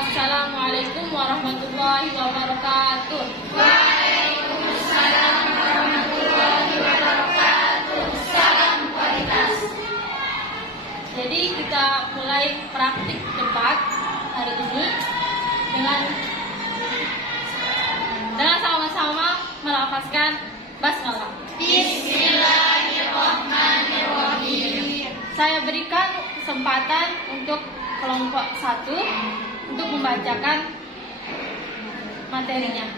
Assalamualaikum warahmatullahi wabarakatuh. Waalaikumsalam warahmatullahi wabarakatuh. Salam kualitas. Jadi kita mulai praktik debat hari ini dengan sama-sama melafazkan basmalah. Bismillahirrahmanirrahim. Saya berikan kesempatan untuk kelompok 1 untuk membacakan materinya.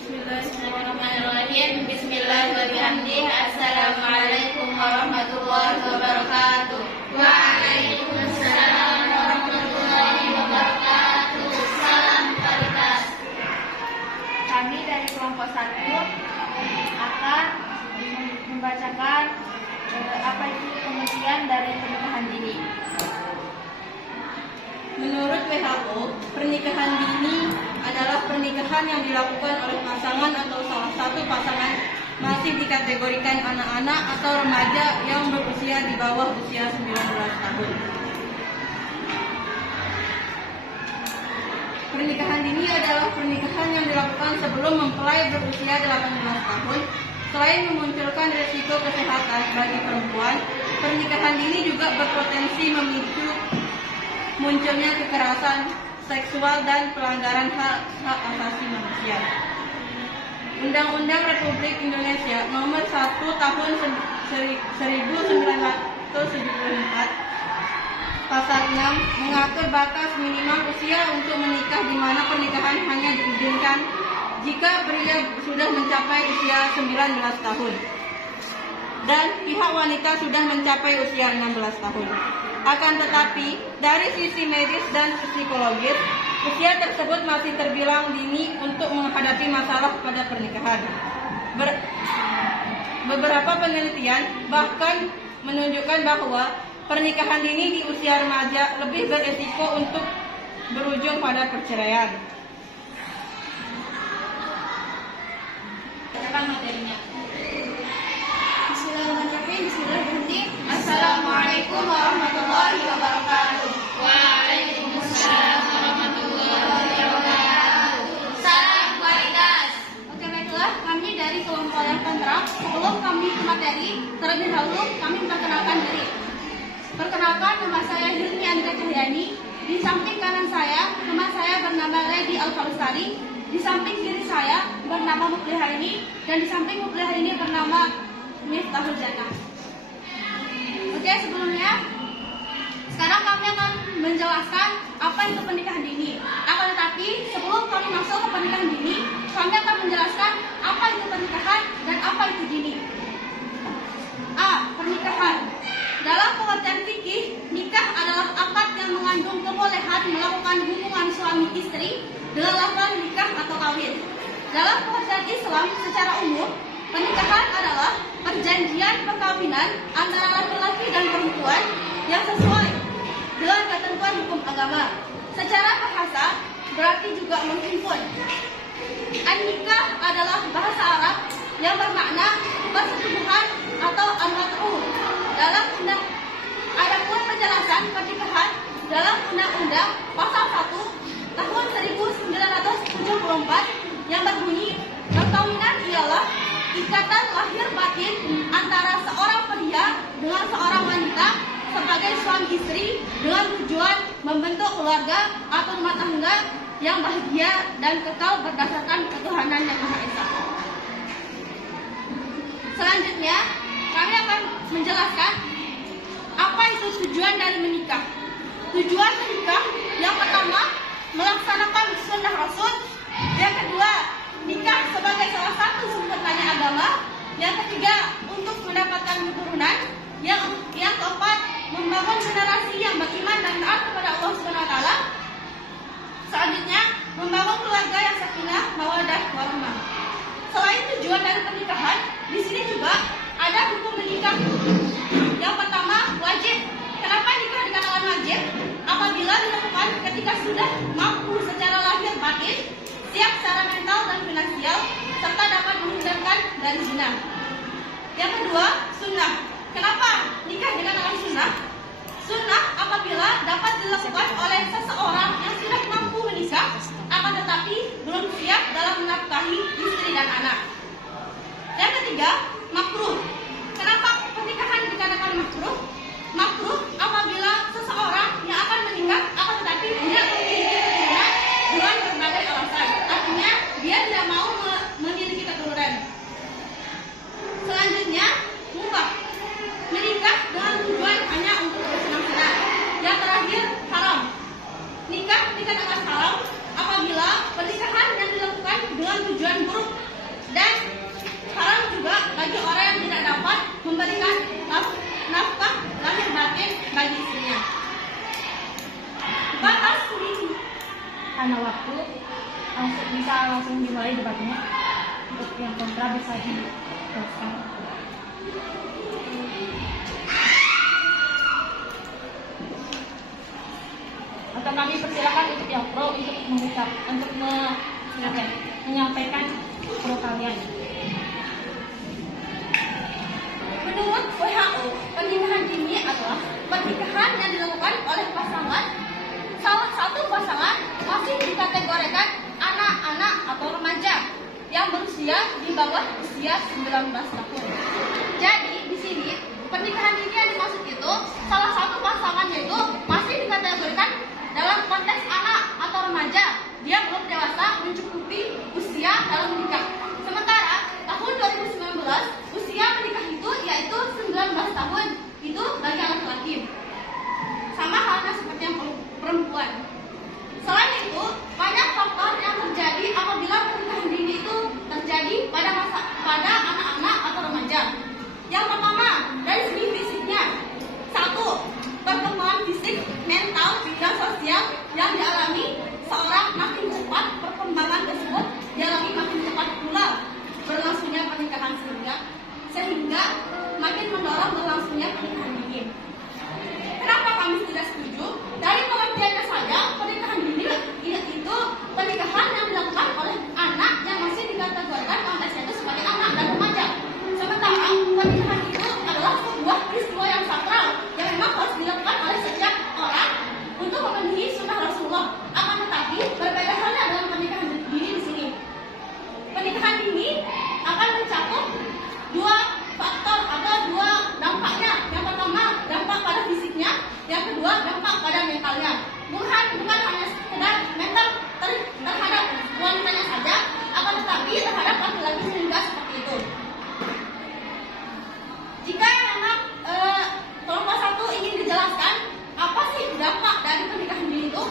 Bismillahirrahmanirrahim. Bismillahirrahmanirrahim. Assalamualaikum warahmatullahi wabarakatuh. Waalaikumsalam warahmatullahi wabarakatuh. Salam kualitas. Kami dari kelompok 1 akan membacakan apa itu pengertian dari pernikahan dini. Menurut WHO, pernikahan dini adalah pernikahan yang dilakukan oleh pasangan atau salah satu pasangan masih dikategorikan anak-anak atau remaja yang berusia di bawah usia 19 tahun. Pernikahan dini adalah pernikahan yang dilakukan sebelum mempelai berusia 18 tahun. Selain memunculkan risiko kesehatan bagi perempuan, pernikahan dini juga berpotensi memicu munculnya kekerasan seksual dan pelanggaran hak asasi manusia. Undang-Undang Republik Indonesia Nomor 1 Tahun 1974 Pasal 6 mengatur batas minimal usia untuk menikah, di mana pernikahan hanya diizinkan jika pria sudah mencapai usia 19 tahun dan pihak wanita sudah mencapai usia 16 tahun. Akan tetapi, dari sisi medis dan psikologis, usia tersebut masih terbilang dini untuk menghadapi masalah pada pernikahan. Beberapa penelitian bahkan menunjukkan bahwa pernikahan dini di usia remaja lebih beresiko untuk berujung pada perceraian. Bacakan materinya. Bismillahirrahmanirrahim. Assalamualaikum warahmatullahi wabarakatuh. Waalaikumsalam warahmatullahi wabarakatuh. Salam kualitas. Oke, baiklah, kami dari kelompok yang kontrak. Sebelum kami ke materi, terlebih dahulu kami memperkenalkan diri. Perkenalkan, nama saya Hilmi Andrea Cahyani. Di samping kanan saya, teman saya bernama Lady Alfarustari. Di samping kiri saya bernama Muklihaini, dan di samping Muklihaini bernama Miftahul Jannah. Oke, sebelumnya sekarang kami akan menjelaskan apa itu pernikahan dini. Akan tetapi sebelum kami masuk ke pernikahan dini, kami akan menjelaskan apa itu pernikahan dan apa itu dini. A. Pernikahan. Dalam pengertian fikih, nikah adalah akad yang mengandung kebolehan melakukan hubungan suami istri dengan lafaz nikah atau kawin. Dalam pengertian Islam secara umum, pernikahan adalah perjanjian perkawinan antara laki-laki dan perempuan yang sesuai dengan ketentuan hukum agama. Secara bahasa berarti juga menghimpun. An-nikah adalah bahasa Arab yang bermakna persetubuhan atau al-wat'u. Adapun penjelasan pernikahan dalam Undang-Undang Pasal 1 Tahun 1974 yang berbunyi, perkawinan ialah ikatan lahir batin antara seorang pria dengan seorang wanita sebagai suami istri dengan tujuan membentuk keluarga atau rumah tangga yang bahagia dan kekal berdasarkan ketuhanan yang Maha Esa. Selanjutnya, kami akan menjelaskan apa itu tujuan dari menikah. Tujuan menikah yang pertama, melaksanakan sunnah Rasul. Yang kedua, nikah sebagai salah satu sumber tanya agama. Yang ketiga, untuk mendapatkan keturunan. Yang keempat, membangun generasi yang beriman dan taat kepada Allah SWT. Selanjutnya, membangun keluarga yang sakinah, mawaddah, warahmah. Selain tujuan dari pernikahan, di sini juga ada hukum menikah. Yang pertama, wajib. Kenapa nikah dikatakan wajib? Apabila dilakukan ketika sudah mampu secara lahir batin, siap secara mental dan finansial, serta dapat dari zina. Yang kedua, sunnah. Kenapa nikah dikatakan sunnah? Sunnah apabila dapat dilakukan oleh seseorang yang sudah mampu menikah, akan tetapi belum siap dalam menafkahi istri dan anak. Yang ketiga, makruh. Kenapa pernikahan dikatakan makruh? Makruh apabila seseorang yang akan menikah akan tetapi tidak memiliki keturunan dengan berbagai alasan. Artinya dia tidak mau memiliki keturunan. Selanjutnya, mubah. Menikah dengan tujuan hanya untuk bersenang-senang. Yang terakhir, haram. Nikah dikatakan haram apabila pernikahan yang dilakukan dengan tujuan buruk, dan haram juga bagi orang yang tidak dapat memberikan nafkah lahir batin bagi istrinya. Batas ini Karena waktu bisa langsung dimulai debatnya. Untuk yang kontra bisa diteruskan. Atau kami persilakan untuk yang pro untuk menyampaikan pro kalian. Menurut WHO, pernikahan dini adalah pernikahan yang dilakukan oleh pasangan. Salah satu pasangan masih dikategorikan anak-anak atau remaja yang berusia di bawah usia 19 tahun. Jadi di sini pernikahan dini yang dimaksud itu salah satu pasangannya itu masih dikategorikan dalam konteks anak atau remaja. Dia belum dewasa mencukupi usia dalam menikah. Sementara tahun 2019 usia menikah itu yaitu 19 tahun. Itu bagi laki-laki. Sama halnya seperti yang perempuan. Selain itu, banyak faktor yang terjadi apabila pernikahan dini itu terjadi pada anak-anak atau remaja. Yang pertama, dari segi fisiknya. 1. Perkembangan fisik, mental, dan sosial yang dialami seorang makin cepat, perkembangan tersebut dialami makin cepat pula berlangsungnya pernikahan sehingga makin mendorong berlangsungnya pernikahan dini. Kenapa kami tidak setuju? Dari pengertiannya saja, pernikahan dini itu pernikahan yang dilakukan oleh anak yang masih dikategorikan konteksnya itu sebagai anak dan remaja. Sementara pernikahan itu adalah sebuah peristiwa yang sakral yang memang harus dilakukan oleh setiap orang untuk memenuhi sunnah Rasulullah. Akan tetapi berbeda halnya dalam pernikahan dini di sini. Pernikahan dini akan mencakup dua faktor atau dua dampaknya. Yang pertama, dampak pada fisiknya. Yang kedua, dampak pada mentalnya. Bukan hanya sekedar mental terhadap wanitanya saja, akan tetapi terhadap laki-laki juga seperti itu. Jika memang kelompok 1 ingin dijelaskan apa sih dampak dari pernikahan dini itu,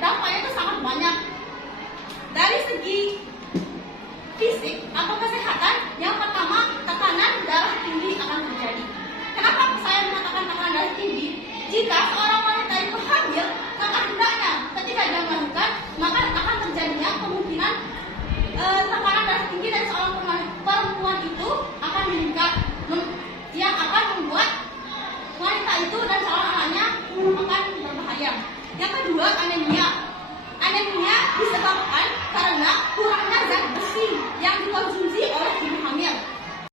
dampaknya itu sangat banyak. Dari segi fisik atau kesehatan, yang pertama tekanan darah tinggi akan terjadi. Kenapa saya mengatakan tekanan darah tinggi? Jika seorang wanita itu hamil, maka hendaknya ketika dia melahirkan, maka akan terjadinya kemungkinan tekanan darah tinggi dari seorang perempuan itu akan meningkat, yang akan membuat wanita itu dan calon anaknya akan berbahaya. Yang kedua, anemia. Anemia disebabkan karena kurangnya zat besi yang dikonsumsi oleh ibu hamil.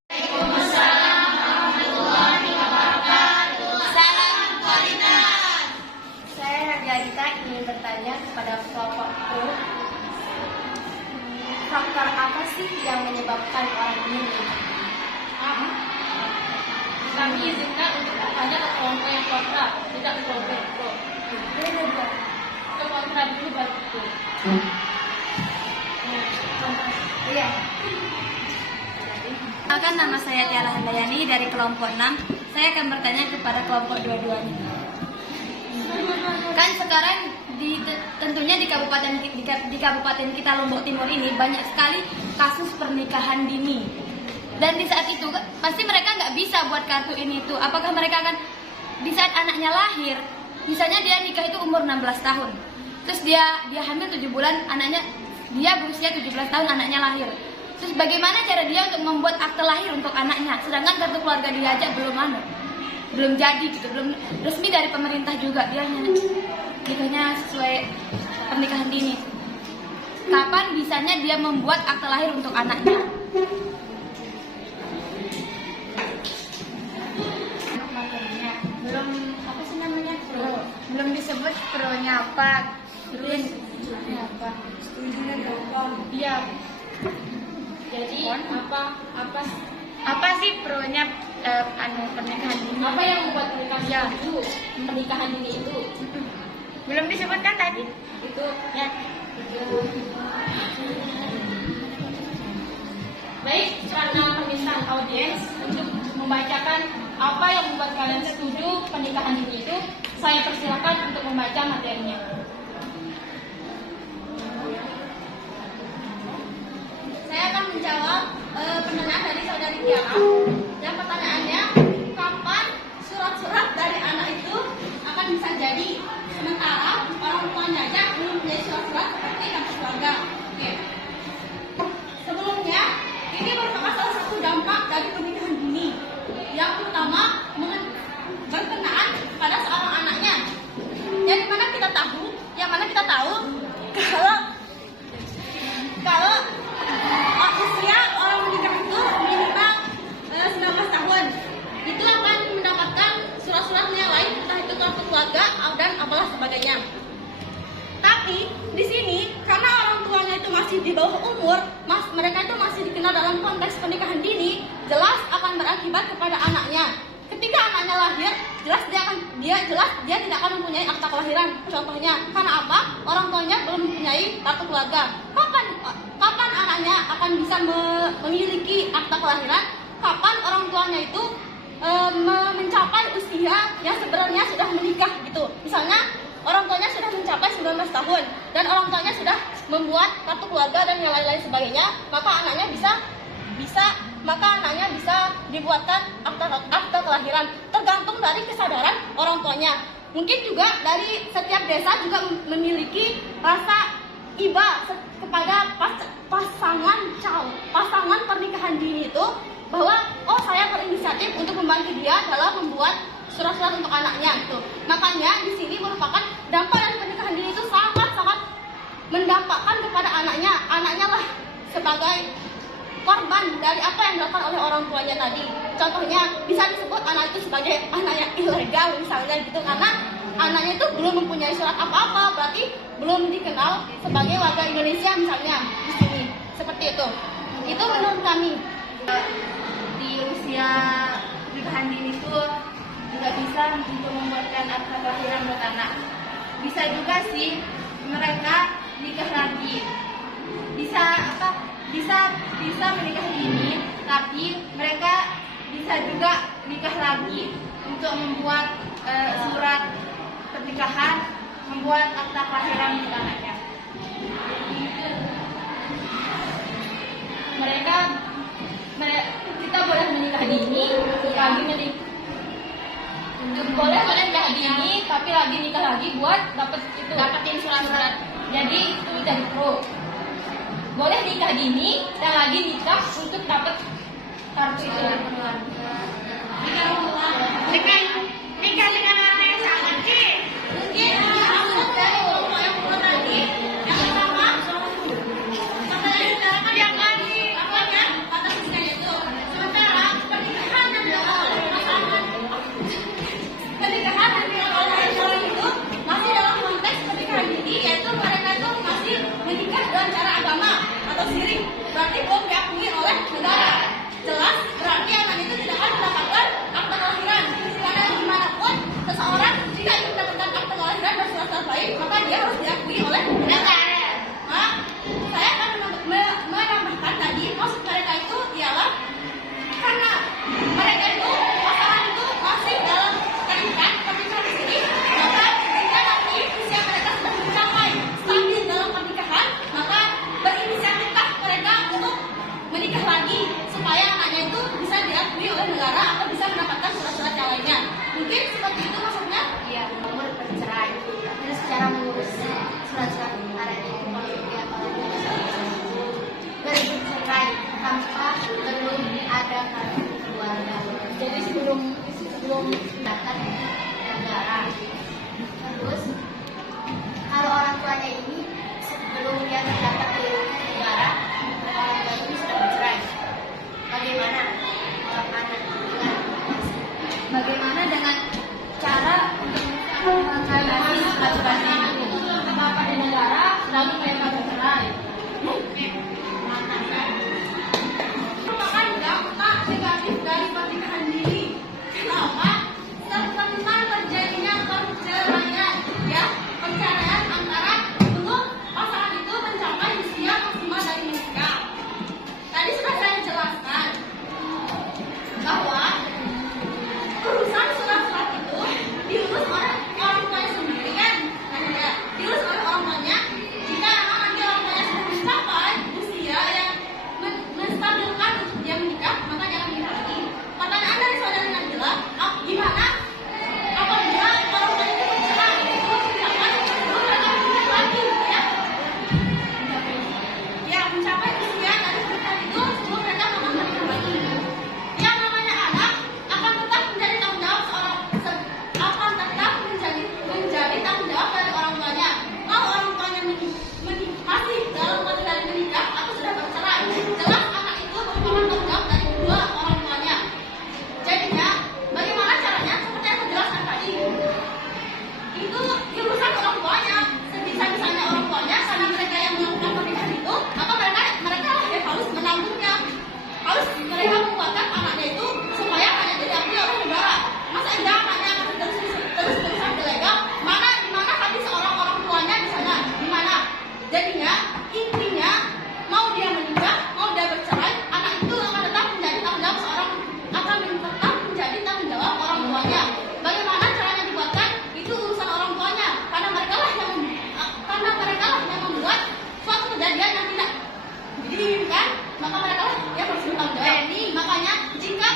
Waalaikumsalam warahmatullahi wabarakatuh. Salam kualitas. Saya Nadia ingin bertanya kepada kelompok pro, faktor apa sih yang menyebabkan orang ini menikah? Kami izinkan untuk bertanya ke kelompok yang kontra, tidak ke kelompok yang pro. Ke kontra dulu baru pro. Iya. Perkenalkan, nama saya Tiara Handayani dari kelompok 6. Saya akan bertanya kepada kelompok dua-duanya. Kan sekarang tentunya di kabupaten kita Lombok Timur ini banyak sekali kasus pernikahan dini. Dan di saat itu pasti mereka nggak bisa buat kartu ini itu. Apakah mereka akan di saat anaknya lahir, misalnya dia nikah itu umur 16 tahun, terus dia hamil 7 bulan, dia berusia 17 tahun, anaknya lahir. Terus bagaimana cara dia untuk membuat akte lahir untuk anaknya, sedangkan kartu keluarga dia aja belum jadi gitu, belum resmi dari pemerintah juga, dia nikahnya sesuai pernikahan dini. Kapan bisanya dia membuat akte lahir untuk anaknya? pro-nya apa? Terus Setujunya berapa? Iya. Jadi apa apa sih pro-nya pernikahan dini? apa yang membuat mereka Ya. setuju pernikahan dini itu? Belum disebutkan tadi? Itu Ya. baik, karena permintaan audiens untuk membacakan apa yang membuat kalian setuju pernikahan dini itu, saya persilakan untuk membaca materinya. Saya akan menjawab pertanyaan dari saudari Tiara. Yang pertanyaannya, kapan surat-surat dari anak itu akan bisa jadi? Sementara orang tuanya aja belum punya surat-surat seperti kartu keluarga. Oke. Sebelumnya, ini merupakan salah satu dampak dari pernikahan dini. Yang pertama, berkenaan pada seorang anaknya. Yang mana kita tahu kalau usia orang menikah itu minimal 19 tahun, itu akan mendapatkan surat-surat yang lain, entah itu kartu keluarga dan apalah sebagainya. Tapi di sini karena orang tuanya itu masih di bawah umur, mereka itu masih dikenal dalam konteks pernikahan dini, jelas akan berakibat kepada anaknya. Ketika anaknya lahir, jelas dia tidak akan mempunyai akta kelahiran. Contohnya, karena apa? Orang tuanya belum mempunyai kartu keluarga. Kapan anaknya akan bisa memiliki akta kelahiran? Kapan orang tuanya itu mencapai usia yang sebenarnya sudah menikah gitu. Misalnya orang tuanya sudah mencapai 19 tahun dan orang tuanya sudah membuat kartu keluarga dan yang lain-lain sebagainya, maka anaknya bisa dibuatkan akta kelahiran, tergantung dari kesadaran orang tuanya. Mungkin juga dari setiap desa juga memiliki rasa iba kepada pasangan pernikahan dini itu, bahwa saya berinisiatif untuk membantu dia dalam membuat surat-surat untuk anaknya gitu. Makanya di sini merupakan dampak dari pernikahan dini itu sangat-sangat mendampakkan kepada anaknya. Anaknya lah sebagai korban dari apa yang dilakukan oleh orang tuanya tadi. Contohnya bisa disebut anak itu sebagai anak yang ilegal misalnya gitu, karena anaknya itu belum mempunyai surat apa-apa, berarti belum dikenal sebagai warga Indonesia misalnya di sini. Seperti itu. Itu menurut kami. Di usia pernikahan dini itu juga bisa untuk membuatkan akta kelahiran buat anak. Bisa juga sih mereka nikah lagi. Bisa menikah dini, tapi mereka bisa juga nikah lagi untuk membuat surat pernikahan, membuat akta kelahiran untuk anaknya. Kita boleh menikah dini, boleh menikah dini, tapi lagi nikah lagi buat dapetin surat-surat. Jadi itu jadi pro. Boleh nikah dini dan lagi nikah untuk dapat kartu itu. Nikah dengan anak yang sangat kecil. Mungkin maksud dari orang tua yang perlu tadi yang pertama, yang apanya atas usianya itu. Sementara pernikahan yang dilakukan oleh pasangan itu masih dalam konteks pernikahan dini, yaitu mereka itu masih menikah dengan cara agama atau syirik, berarti belum diakui oleh negara. Jelas berarti anak itu tidak akan mendapatkan akta kelahiran, karena dimanapun seseorang jika ingin mendapatkan akta kelahiran dan surat-surat lain, maka dia harus diakui oleh negara. Saya akan menambahkan tadi, maksud mereka itu ialah karena mereka itu pasangan itu masih dalam pernikahan syirik, maka jika nanti usia mereka sudah mencapai stabil dalam pernikahan, maka berinisiatiflah mereka untuk menikah lagi supaya anaknya itu bisa diakui oleh negara atau bisa mendapatkan surat-surat yang lainnya. Mungkin seperti itu maksudnya. Iya, umur bercerai. Terus cara mengurus surat-surat anaknya itu kalau dia bercerai tanpa belum ada kartu keluarga. Jadi sebelum Daftar negara. Terus kalau orang tuanya ini sebelum dia terdaftar di negara, orang tua ini sudah bercerai. Bagaimana dengan cara untuk mengatasi surat-suratnya itu?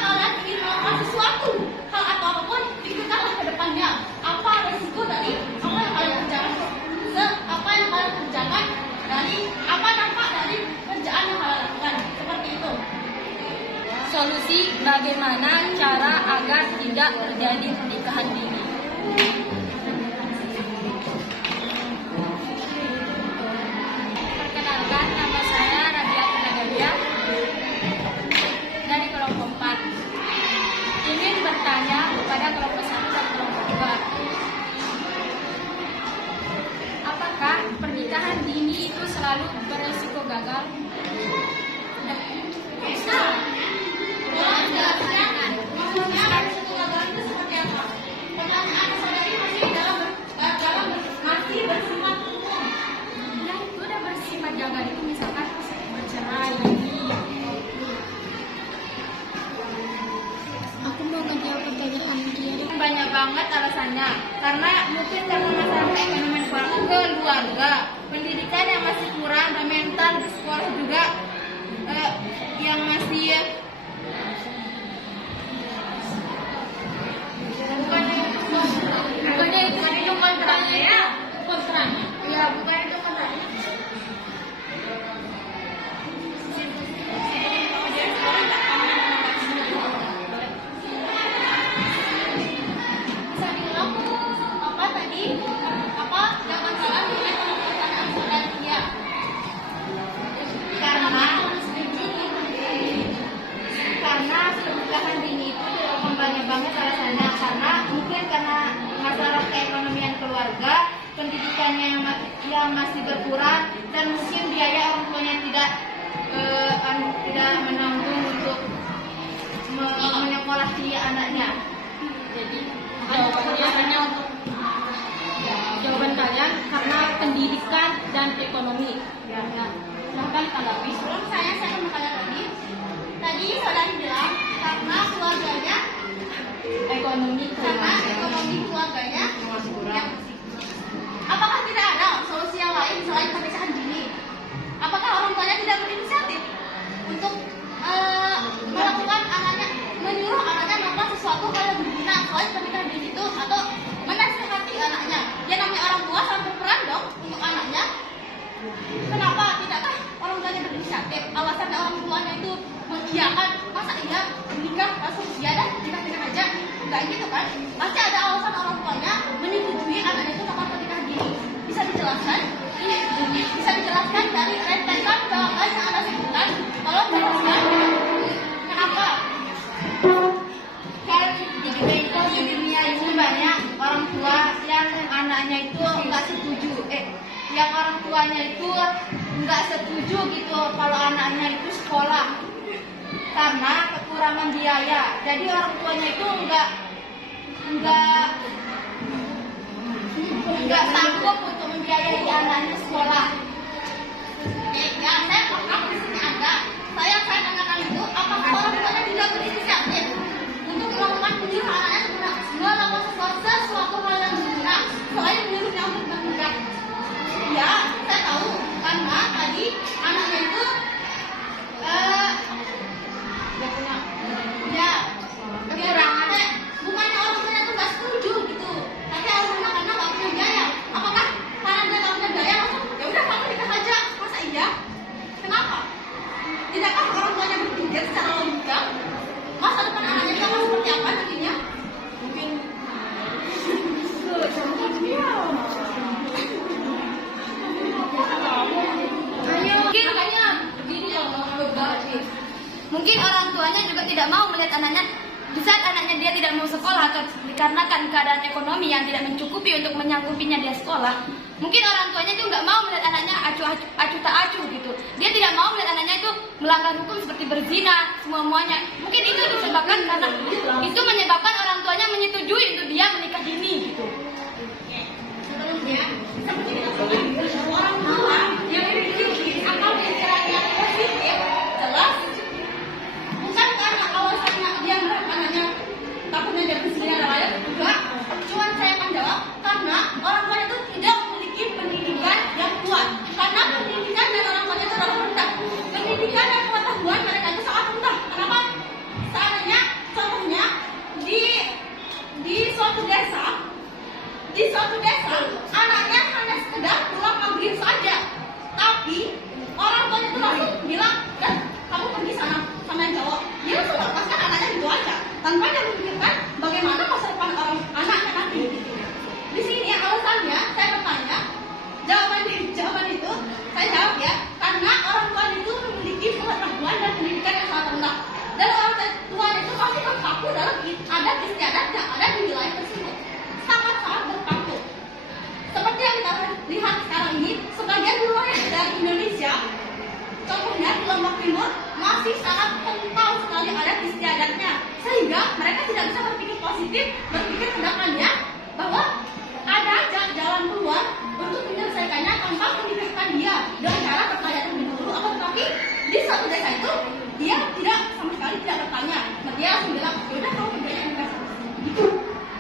kalian ingin melakukan sesuatu hal atau apapun, pikirkanlah ke depannya apa resiko dari apa yang kalian kerjakan, apa yang kalian kerjakan, dari apa dampak dari kerjaan yang kalian lakukan, seperti itu. Solusi bagaimana cara agar tidak terjadi pernikahan dini. Perkenalkan, nama saya Rabiatul Nagadia dari kelompok 4. Ingin bertanya kepada kelompok 1 dan kelompok 2. Apakah pernikahan dini itu selalu beresiko gagal? Maksudnya resiko gagal itu seperti apa? Pertanyaan saudari masih bersifat umum. Ya, itu udah bersifat gagal itu misalkan bercerai. Aku mau ngejawab pertanyaan dia. Banyak banget alasannya, karena mungkin karena masalah ekonomi keluarga, pendidikan yang masih kurang, dan mental di sekolah juga yang masih Bukannya itu kontranya ya? Kontranya? ya bukan itu kontranya. Bisa diulang apa tadi? Apa yang masalah dengan pertanyaan saudari dia? Karena pernikahan dini itu dilakukan banyak banget alasannya, karena mungkin karena masalah keekonomian keluarga, pendidikannya yang masih berkurang, dan mungkin biaya orang tuanya tidak menanggung untuk menyekolahi anaknya. Jadi jawaban kalian karena pendidikan dan ekonomi. Ya. Silahkan tanggapi. Sebelum saya akan bertanya lagi. Tadi saudari bilang karena keluarganya, Ekonomi karena ekonomi keluarganya Yang masih kurang. yang apakah tidak ada solusi yang lain selain pernikahan dini? Apakah orang tuanya tidak berinisiatif untuk melakukan anaknya, menyuruh anaknya melakukan sesuatu hal yang berguna selain pernikahan dini itu, atau menasihati anaknya? Ya namanya orang tua sangat berperan dong untuk anaknya. Kenapa tidakkah orang tuanya berinisiatif? Alasannya orang tuanya itu mengiyakan, masa iya menikah langsung iya dan nikah aja? Enggak gitu kan? Pasti ada alasan orang tuanya menyetujui anaknya itu melakukan pernikahan dini. Bisa dijelaskan? Bisa dijelaskan dari rentetan jawaban yang Anda sebutkan? Tolong jelaskan. Kenapa? Kan di dunia ini banyak orang tua yang anaknya itu nggak setuju, yang orang tuanya itu nggak setuju gitu kalau anaknya itu sekolah karena kekurangan biaya. Jadi orang tuanya itu nggak sanggup untuk membiayai anaknya sekolah. Ya, saya paham di sini Anda. Saya tanyakan itu, apakah orang tuanya tidak berinisiatif untuk melakukan penyuluh anaknya melakukan sesuatu hal yang berguna selain menyuruhnya untuk menikah? Ya, saya tahu karena tadi anaknya itu kekurangan. Bukannya orang tuanya itu nggak setuju gitu, tapi alasannya karena nggak punya biaya. Apakah karena dia nggak punya biaya langsung ya udah kamu nikah aja? Masa iya? Kenapa? Tidakkah orang tuanya berpikir secara logika masa depan anaknya itu akan seperti apa nantinya? Mungkin Mungkin orang tuanya juga tidak mau melihat anaknya di saat anaknya dia tidak mau sekolah atau dikarenakan keadaan ekonomi yang tidak mencukupi untuk menyanggupinya dia sekolah. Mungkin orang tuanya itu nggak mau melihat anaknya acuh tak acuh gitu. Dia tidak mau melihat anaknya itu melanggar hukum seperti berzina semuanya. Mungkin itu disebabkan karena itu menyebabkan orang tuanya menyetujui untuk dia menikah dini gitu. Sebelumnya, seperti kita ketahui, orang tua yang memiliki akal pikiran yang positif jelas bukan karena alasannya dia nggak anaknya takutnya dia berzina dan lain, enggak. Cuman saya akan jawab karena orang tua itu tidak memiliki pendidikan yang kuat. Karena pendidikan dan orang tua itu adalah rendah. Pendidikan dan pengetahuan mereka itu sangat rendah. Kenapa? Seandainya sehingga mereka tidak bisa berpikir positif, berpikir tindakannya bahwa ada jalan keluar untuk menyelesaikannya tanpa menikahkan dia dengan cara bertanya terlebih dahulu. Akan tetapi di suatu desa itu dia tidak sama sekali tidak bertanya. Dia langsung bilang, yaudah kamu kerjanya nikah gitu.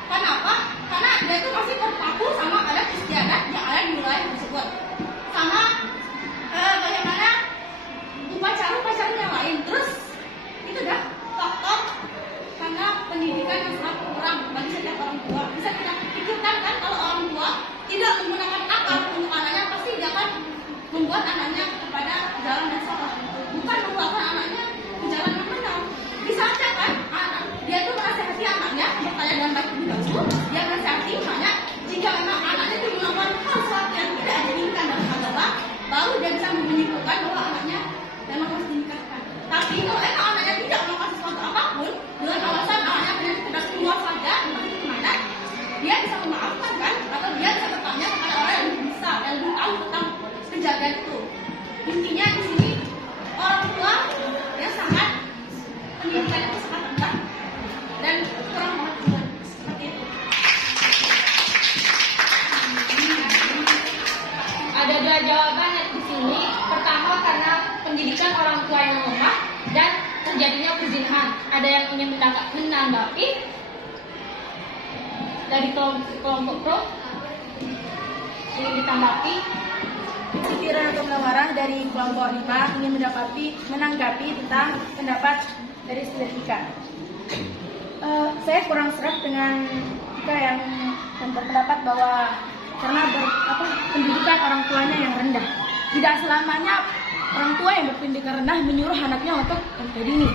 Kenapa? Karena dia itu masih terpaku sama adat istiadat yang ada di wilayah tersebut, sama bagaimana upacara yang lain. Terus itu dah faktor karena pendidikan yang sangat kurang bagi setiap orang tua. Bisa kita pikirkan kan, kalau orang tua tidak menggunakan akal untuk anaknya, pasti dia akan membuat anaknya kepada jalan yang salah, bukan membuatkan anaknya ke jalan yang benar. Bisa aja kan dia itu menasihati anaknya bertanya dengan baik lebih dahulu. Dia menasihati anaknya jika memang anaknya itu melakukan hal sesuatu yang tidak diinginkan dalam agama, baru dia bisa menyimpulkan bahwa anaknya memang harus dinikahkan. Tapi kalau emang anaknya tidak melakukan sesuatu apapun dengan alasan anaknya hanya sekedar keluar saja entah itu kemana, dia bisa memaafkan kan, atau dia bisa bertanya kepada orang yang lebih bisa, yang lebih tahu tentang kejadian itu. Intinya di sini orang tua yang sangat pendidikannya itu sangat rendah dan kurang pengetahuan seperti itu. Ada dua jawaban di sini. Pertama, karena pendidikan orang tua yang lemah dan terjadinya perzinahan. Ada yang ingin menanggapi dari kelompok pro? Ingin ditanggapi? Pikiran atau Munawarah dari kelompok 5 ingin menanggapi tentang pendapat dari saudari Ika. Saya kurang serak dengan Ika yang berpendapat bahwa karena pendidikan orang tuanya yang rendah. Tidak selamanya orang tua yang berpendidikan rendah menyuruh anaknya untuk menikah dini.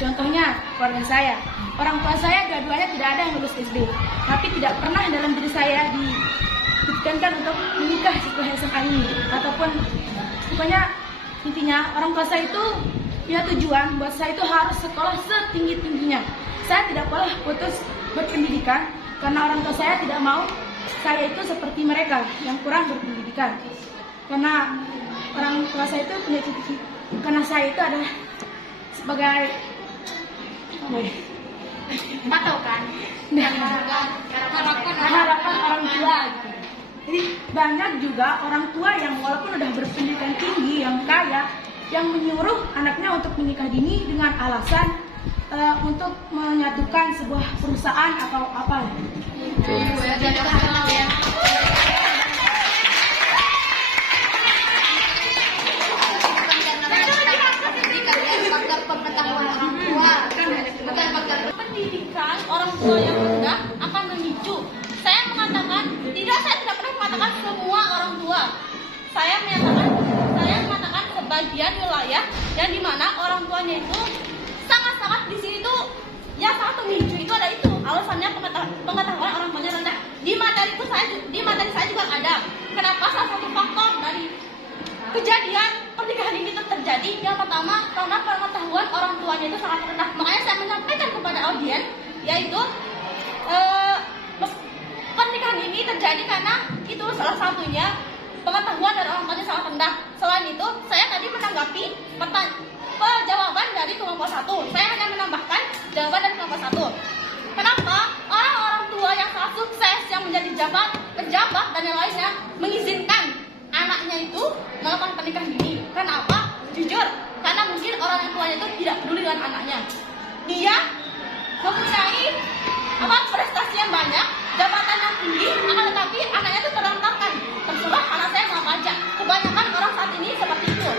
Contohnya keluarga saya. Orang tua saya dua-duanya tidak ada yang lulus SD, tapi tidak pernah dalam diri saya ditekankan untuk menikah setelah SMA ini, ataupun pokoknya intinya orang tua saya itu punya tujuan buat saya itu harus sekolah setinggi-tingginya. Saya tidak boleh putus berpendidikan karena orang tua saya tidak mau saya itu seperti mereka yang kurang berpendidikan. Karena orang tua saya itu punya cita-cita, karena saya itu adalah sebagai Patokan harapan orang tua. Jadi banyak juga orang tua yang walaupun udah berpendidikan tinggi, yang kaya, yang menyuruh anaknya untuk menikah dini dengan alasan untuk menyatukan sebuah perusahaan atau apa. Pendidikan orang tua yang rendah akan memicu. Saya tidak pernah mengatakan semua orang tua. Saya mengatakan sebagian wilayah yang dimana orang tuanya itu sangat-sangat di sini tuh yang sangat memicu itu ada itu alasannya pengetahuan orang tuanya rendah. Di materi saya juga ada. Kenapa salah satu faktor dari kejadian pernikahan ini itu terjadi? Yang pertama karena pengetahuan orang tuanya itu sangat rendah. Makanya saya menyampaikan kepada audiens yaitu pernikahan ini terjadi karena itu salah satunya pengetahuan dari orang tuanya sangat rendah. Selain itu, saya tadi menanggapi jawaban dari kelompok 1. Saya hanya menambahkan jawaban dari kelompok 1. Kenapa orang-orang tua yang sangat sukses yang menjadi pejabat dan yang lainnya mengizinkan anaknya itu melakukan pernikahan dini? Kenapa? Jujur, karena mungkin orang tuanya itu tidak peduli dengan anaknya. Dia mempunyai prestasi yang banyak, jabatan yang tinggi, akan tetapi anaknya itu terlantarkan. Terserah anak saya mau apa aja. Kebanyakan orang saat ini seperti itu.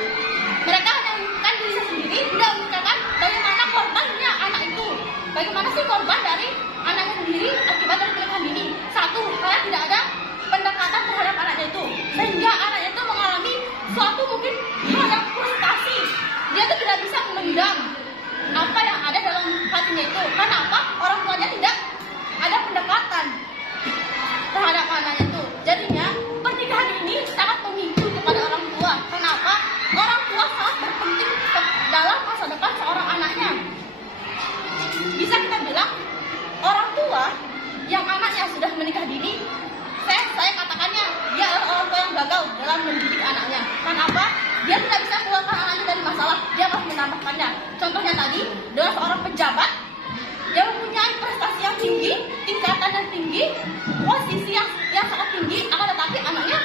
Mereka hanya memikirkan diri sendiri, tidak memikirkan bagaimana korbannya anak itu. Bagaimana sih korban dari anaknya sendiri akibat dari pernikahan dini? Satu, karena tidak ada pendekatan terhadap anaknya itu, sehingga anaknya itu mengalami suatu mungkin hal yang frustasi. Dia itu tidak bisa memendam apa yang ada dalam hatinya itu. Kenapa? Orang tuanya tidak ada pendekatan terhadap anaknya itu. Jadinya pernikahan ini sangat memicu kepada orang tua. Kenapa? Orang tua sangat berpenting dalam masa depan seorang anaknya. Bisa kita bilang orang tua yang anaknya sudah menikah dini, saya katakannya dia adalah orang tua yang gagal dalam mendidik anaknya. Kenapa? Dia tidak bisa keluarkan anaknya dari masalah, dia harus menambahkannya. Contohnya tadi, adalah seorang pejabat dia mempunyai prestasi yang tinggi, tingkatan yang tinggi, posisi yang sangat tinggi, akan tetapi anaknya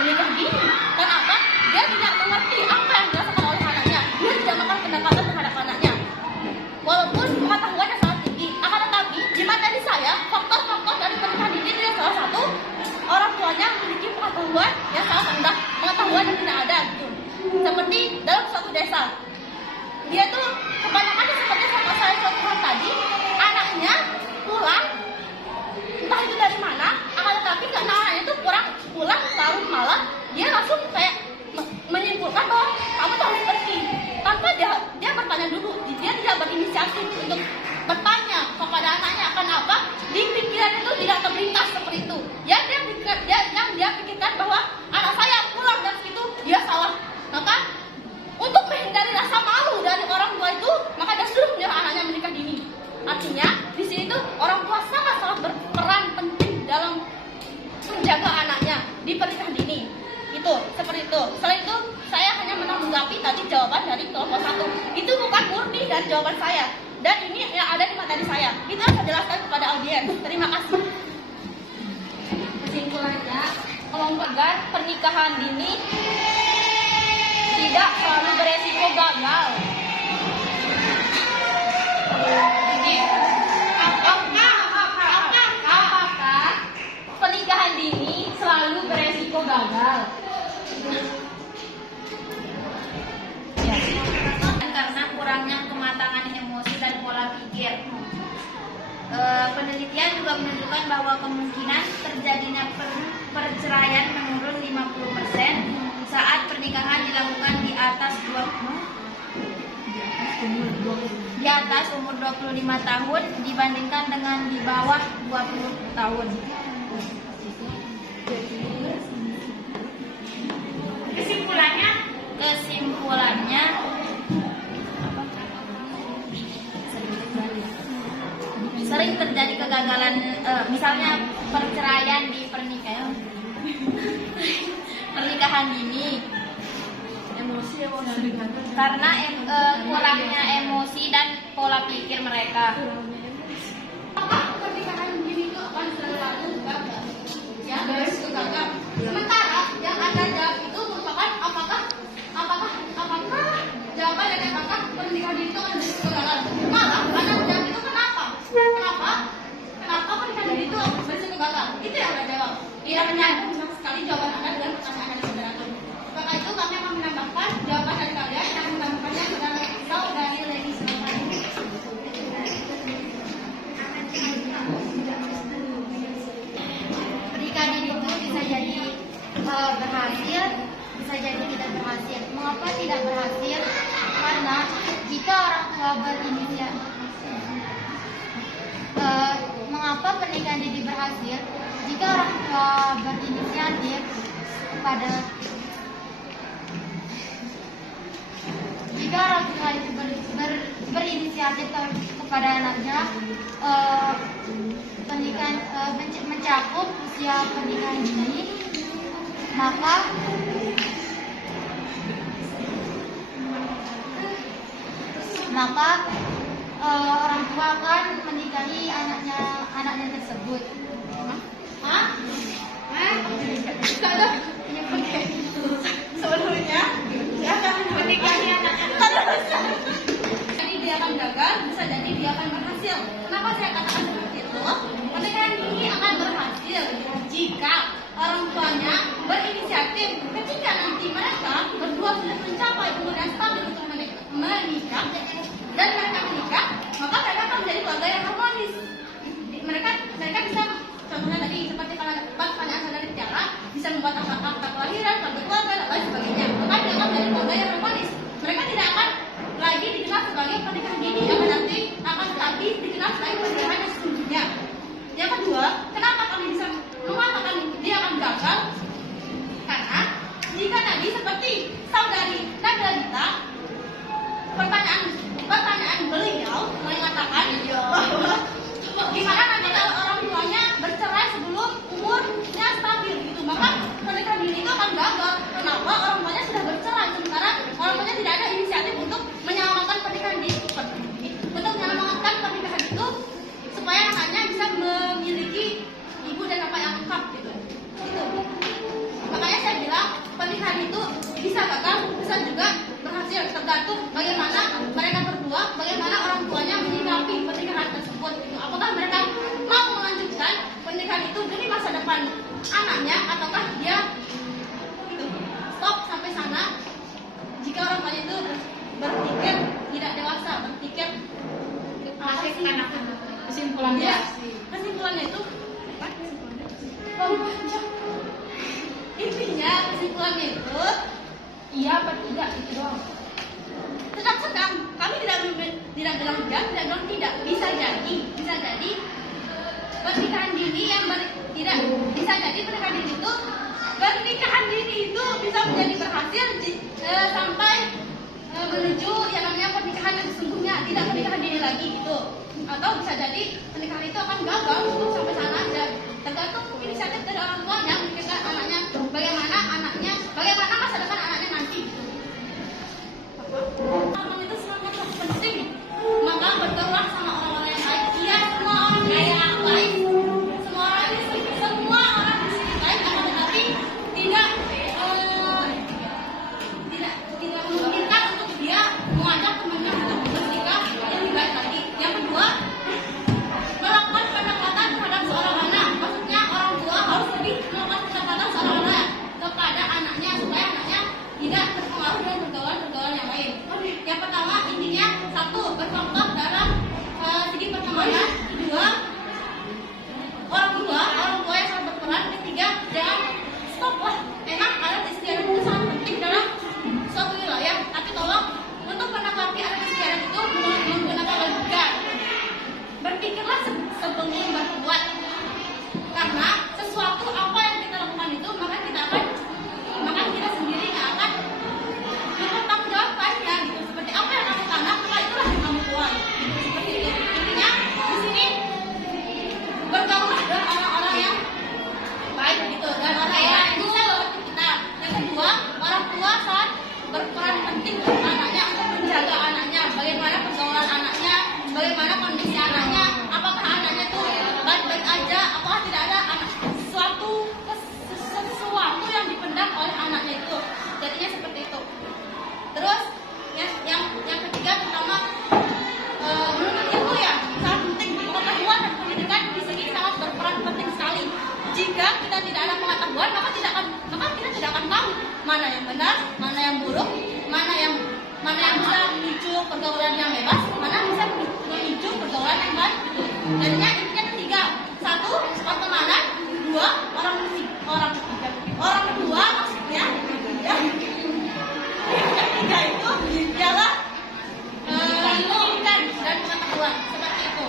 menikah dini. Kenapa? Dia tidak mengerti apa yang dirasakan oleh anaknya. Dia tidak makan pendekatan terhadap anaknya. Walaupun pengetahuannya sangat tinggi, akan tetapi di materi saya, faktor-faktor dari pernikahan dini itu yang salah satu, orang tuanya memiliki pengetahuan yang sangat rendah, pengetahuan yang tidak ada gitu. Seperti dalam suatu desa, dia tuh kebanyakan seperti sama saya contohkan tadi, anaknya pulang entah itu dari mana, akan tetapi karena anaknya itu pulang larut malam, dia langsung kayak menyimpulkan bahwa kamu tuh harus pergi tanpa dia bertanya dulu. Dia tidak berinisiatif untuk bertanya kepada anaknya. Kenapa? Di pikiran itu tidak terlintas seperti itu. Yang dia pikirkan bahwa anak saya pulang dari situ dia salah. Maka untuk menghindari rasa malu dari orang tua itu, maka dia suruh menyuruh anaknya menikah dini. Artinya di sini tuh orang tua sangat berperan penting dalam menjaga anaknya di pernikahan dini. Itu seperti itu. Selain itu, saya hanya menanggapi tadi jawaban dari kelompok 1. Itu bukan murni dari jawaban saya. Dan ini yang ada di materi saya. Itu yang saya jelaskan kepada audiens. Terima kasih. Kesimpulannya, kelompok agar pernikahan dini tidak selalu beresiko gagal. Jadi, apakah pernikahan dini selalu beresiko gagal? Ya. Karena kurangnya kematangan emosi dan pola pikir. Penelitian juga menunjukkan bahwa kemungkinan terjadinya perceraian menurun 50% saat pernikahan dilakukan di atas umur 25 tahun dibandingkan dengan di bawah 20 tahun. Kesimpulannya sering terjadi kegagalan, misalnya perceraian di pernikahan dini karena kurangnya emosi dan pola pikir mereka. Apakah pernikahan dini itu akan selalu gagal? Ya, beresiko gagal. Sementara yang Anda jawab itu merupakan apakah jawaban dari apakah pernikahan dini itu akan beresiko gagal? Malah Anda jawab itu kenapa pernikahan dini itu beresiko gagal? Itu yang Anda jawab. Tidak menyambung sama sekali jawaban Anda dengan pertanyaan dari moderator. Maka itu kami akan menambahkan jawaban dari kalian yang menambahkannya adalah saudari Leni Silvani. Pernikahan dini itu bisa jadi berhasil, bisa jadi tidak berhasil. Mengapa tidak berhasil? Karena jika orang tua mengapa pernikahan dini berhasil? Jika orang tua berinisiatif berinisiatif kepada anaknya, pernikahan mencakup usia pernikahan dini, maka orang tua akan menikahi anaknya tersebut. Sebelumnya dia akan menikahi anaknya. Jadi dia akan gagal, bisa jadi dia akan berhasil. Kenapa saya katakan seperti itu? Pernikahan ini akan berhasil jika orang tuanya berinisiatif. Ketika nanti mereka berdua sudah mencapai umur yang stabil untuk menikah dan mereka menikah, maka mereka akan menjadi keluarga yang harmonis. Mereka bisa, contohnya tadi seperti pertanyaan saudari Tiara, bisa membuat akta kelahiran, kartu keluarga dan lain sebagainya. Maka dia akan menjadi keluarga yang harmonis. Mereka tidak akan lagi dikenal sebagai pernikahan dini, akan tetapi dikenal sebagai pernikahan yang sesungguhnya. Yang kedua, kenapa kami bisa mengatakan dia akan gagal? Karena jika tadi seperti saudari Nagalita, pertanyaan beliau mengatakan bahwa gimana nanti kalau orang tuanya bercerai sebelum umurnya stabil gitu, maka pernikahan dini itu akan gagal. Kenapa? Orang tuanya sudah bercerai, sementara orang tuanya tidak ada inisiatif untuk anaknya ataukah dia stop sampai sana jika orang tuanya itu berpikir tidak dewasa, berpikir Masih kanak-kanak. Kesimpulannya. ya, kesimpulannya itu apa? Intinya kesimpulannya itu Iya apa tidak itu doang. sedang kami tidak bilang ya, tidak bilang tidak, bisa jadi pernikahan dini yang tidak bisa jadi pernikahan dini itu bisa menjadi berhasil sampai menuju yang namanya pernikahan yang sesungguhnya, tidak pernikahan dini lagi itu, atau bisa jadi pernikahan itu akan gagal cukup sampai sana aja, tergantung inisiatif dari orang tuanya memikirkan anaknya, bagaimana masa depan anaknya nanti gitu. Orang itu sangat penting, maka bergaullah sama orang-orang yang baik. Iya, semua orang yang baik, semua orang di sini baik, akan tetapi tidak memungkinkan untuk dia mengajak temannya untuk bersikap yang lebih baik lagi. Yang kedua, melakukan pendekatan terhadap seorang anak, maksudnya orang tua harus lebih melakukan pendekatan seorang anak kepada anaknya supaya anaknya tidak terpengaruh dengan pergaulan yang lain. Yang pertama, intinya satu, bercontoh dalam segi pertemanan. Kedua, orang tua yang sangat berperan. Ketiga, jangan stop lah. Memang adat istiadat itu sangat penting dalam suatu wilayah, tapi tolong untuk menanggapi adat istiadat itu menggunakan logika. Berpikirlah sebelum berbuat, karena sesuatu apa yang kita lakukan itu maka kita sendiri yang akan mempertanggungjawabkannya gitu. Seperti apa yang kamu tanam, maka itulah yang kamu tuai. Seperti itu. Intinya di sini bergaullah dengan orang-orang yang baik gitu, dan orang yang bisa membantu kita. Yang kedua, orang tua sangat berperan penting untuk anaknya, untuk menjaga anaknya, bagaimana pergaulan anaknya, bagaimana kondisi anaknya, apakah anaknya itu baik-baik aja, apakah tidak ada sesuatu yang dipendam oleh anaknya itu. Jadinya seperti itu. Terus yang ketiga, terutama menuntut ilmu ya sangat penting. Pengetahuan dan pendidikan di sini sangat berperan penting sekali. Jika kita tidak ada pengetahuan, maka kita tidak akan tahu mana yang benar, mana yang buruk, mana yang bisa memicu pergaulan yang bebas, mana bisa memicu pergaulan yang baik gitu. Jadinya intinya ketiga, satu, pertemanan, dua, orang tua maksudnya, yang ketiga itu ialah pendidikan dan pengetahuan, seperti itu.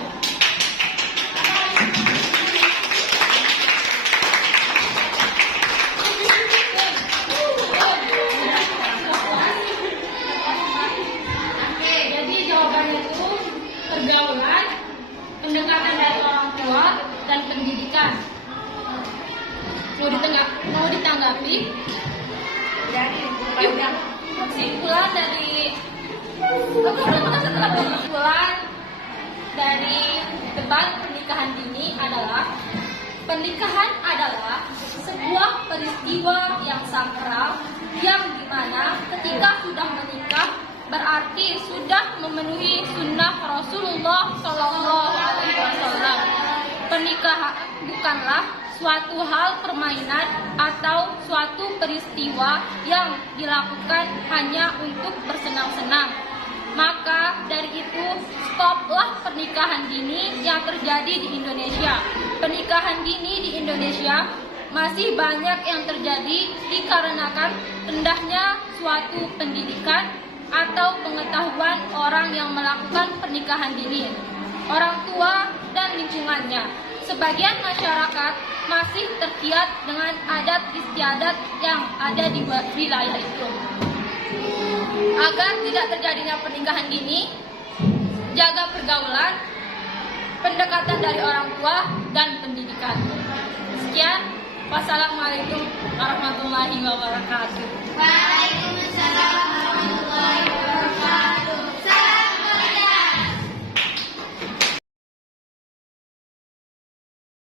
Jadi jawabannya itu pergaulan, pendekatan dari orang tua, dan pendidikan. Mau ditanggapi? Kesimpulan dari debat pernikahan dini adalah pernikahan adalah sebuah peristiwa yang sakral yang dimana ketika sudah menikah berarti sudah memenuhi sunnah Rasulullah Shallallahu Alaihi Wasallam. Pernikahan bukanlah suatu hal permainan atau suatu peristiwa yang dilakukan hanya untuk bersenang-senang. Maka dari itu, stoplah pernikahan dini yang terjadi di Indonesia. Pernikahan dini di Indonesia masih banyak yang terjadi dikarenakan rendahnya suatu pendidikan atau pengetahuan orang yang melakukan pernikahan dini, orang tua dan lingkungannya. Sebagian masyarakat masih terkiat dengan adat istiadat yang ada di wilayah itu. Agar tidak terjadinya pernikahan dini, jaga pergaulan, pendekatan dari orang tua, dan pendidikan. Sekian, wassalamualaikum warahmatullahi wabarakatuh. Waalaikumsalam.